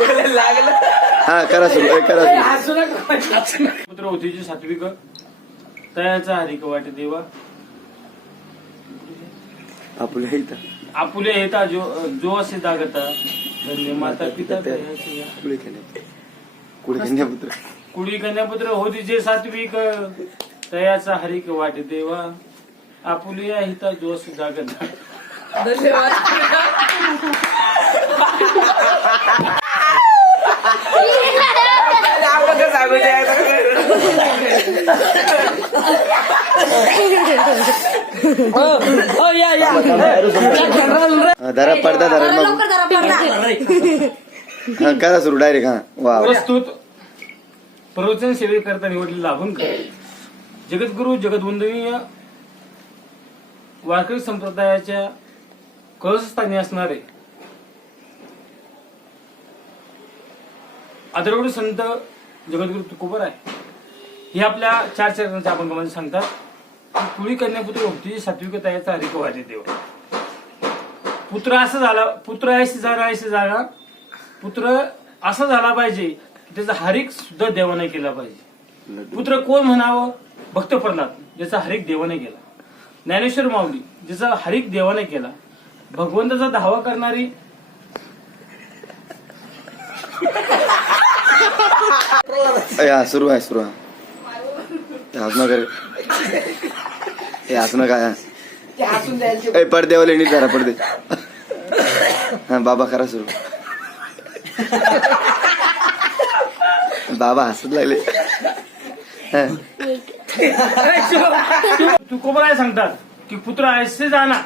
थांब, हा. हा करा सुरू ए, करा सुरू. पुत्र होतीचे सात्विक तयाचा हरिक वाटे देवा. आपल्या इथं आपुले येता जो जो असे दागता धन्य माता पिता तयाचे या. कुडी कन्यापुत्र होतीचे सात्विक तयाचा हरिक वाटे देवा. आपुलिया हिता जो असे दागता. हा, धरा पडदा धरा मग. हा करा सुरू डायरेक्ट हा. वा वा. प्रस्तुत प्रवचन सेवेकरता निवडलेले लाभून जगद्गुरु जगदवंदनीय वारकरी संप्रदायाच्या कळसस्थानी असणारे आदरवडी संत जगद्गुरु तुकोबर आहे. हे आपल्या चार चरणांच्या अभंगामध्ये सांगतात की कुळी कन्यापुत्र होती सात्विक तयाचा हरिक वाटे देव. पुत्र असं झाला पुत्र ऐसे झाला ऐसे झाला. पुत्र असा झाला पाहिजे की त्याचा हरिक सुद्धा देवाने केला पाहिजे. पुत्र कोण म्हणावं? भक्त प्रल्हाद ज्याचा हरिक देवाने केला. ज्ञानेश्वर माऊली ज्याचा हरिक देवाने केला. भगवंताचा धावा करणारी हा सुरू आहे सुरू हा हसू नका रे. ए हसू नका हा. ते हसून द्यायचे ए पडद्यावाले नीट धरा पडदे. हा बाबा करा सुरू. बाबा हसत लागले. हा. तुकोबराय सांगतात? की पुत्र ऐसे जाना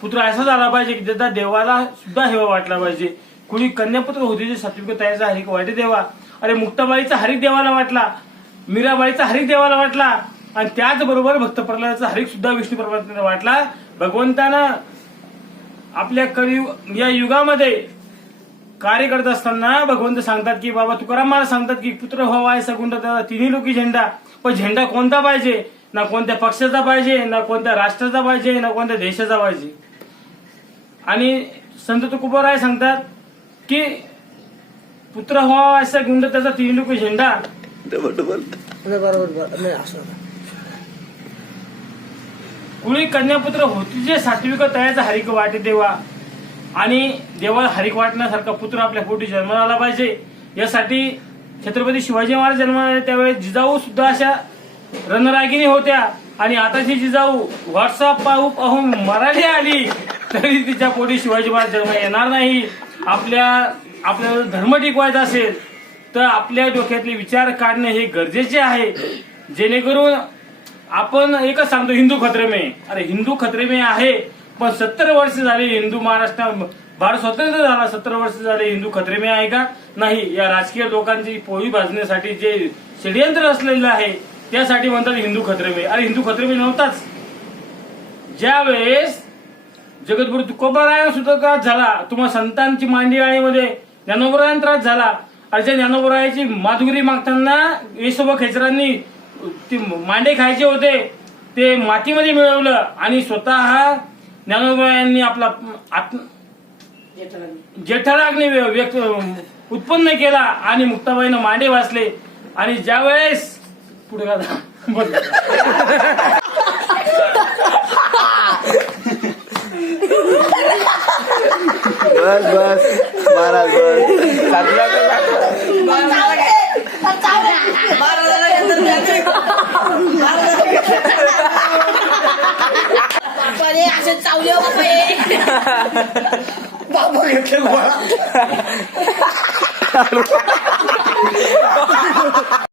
पुत्र असा झाला पाहिजे की त्याचा देवाला सुद्धा हेवा वाटला पाहिजे. कुणी कन्यापुत्र होते सर्टिफिकेट सात्विक तयाचा हरिक वाटे देवा अरे मुक्ताबाईचा हरिक देवाला वाटला मीराबाईचा हरिक देवाला वाटला आणि त्याचबरोबर भक्त प्रल्हादाचा हरिक सुद्धा विष्णू परमात्म्याला वाटला. भगवंतानं आपल्या कलियुग या युगामध्ये कार्य करत असताना भगवंत सांगतात की बाबा तुकाराम मला सांगतात की पुत्र व्हावा आहे सगुंड तिन्ही लोकी झेंडा. पण झेंडा कोणता पाहिजे? ना कोणत्या पक्षाचा पाहिजे? ना कोणत्या राष्ट्राचा पाहिजे? ना कोणत्या देशाचा पाहिजे? आणि संत तुकोबराय सांगतात की पुत्र व्हावा असा गुंड त्याचा तिन्ही लोकी झेंडा. डबल डबल नाही, बरोबर नाही असं. कुळी कन्यापुत्र होतीचे सात्विक तयाचा हरिक वाटे देवा. आणि देवाला हरिक वाटण्यासारखा पुत्र आपल्या पोटी जन्माला आला पाहिजे. यासाठी छत्रपती शिवाजी महाराज जन्माला आले त्यावेळेस जिजाऊ सुद्धा अशा रणरागिणी होत्या. आणि आताची जिजाऊ व्हॉट्सअप पाहू पाहून मराठी आली तरी तिच्या पोटी शिवाजी महाराज जन्म येणार नाही. आपल्या आपल्याला धर्म टिकवायचा असेल तर आपल्या डोक्यातले विचार काढणे हे गरजेचे आहे. जेणेकरून आपण एकच सांगतो हिंदू खत्रे में अरे हिंदू खत्रे में आहे पण सत्तर वर्ष झाले हिंदू महाराष्ट्र भारत स्वतंत्र झाला सत्तर वर्ष झाले हिंदू खत्रे में आहे का? नाही. या राजकीय लोकांची पोळी भाजण्यासाठी जे षडयंत्र असलेलं आहे त्यासाठी म्हणतात हिंदू खत्रे में अरे हिंदू खत्रे में नव्हताच. ज्या वेळेस जगद्गुरु तुकोबाराया सुद्धा त्रास झाला. तुम्हा संतांची मांडीआळीमध्ये ज्ञानोबराया त्रास झाला. आणि त्या ज्ञानोबरायाची माधुरी मागताना येसोबा खेचरांनी ती मांडे खायचे होते ते मातीमध्ये मिळवलं आणि स्वतः ज्ञानोबरायांनी आपला आत्म जेठाराग्नी व्यक्त उत्पन्न केला आणि मुक्ताबाईनं मांडे वाचले. आणि ज्या वेळेस पुढे का बोल. बस बस महाराज बस बापाने असे चावले हो बापा बाबा घेतले गोळा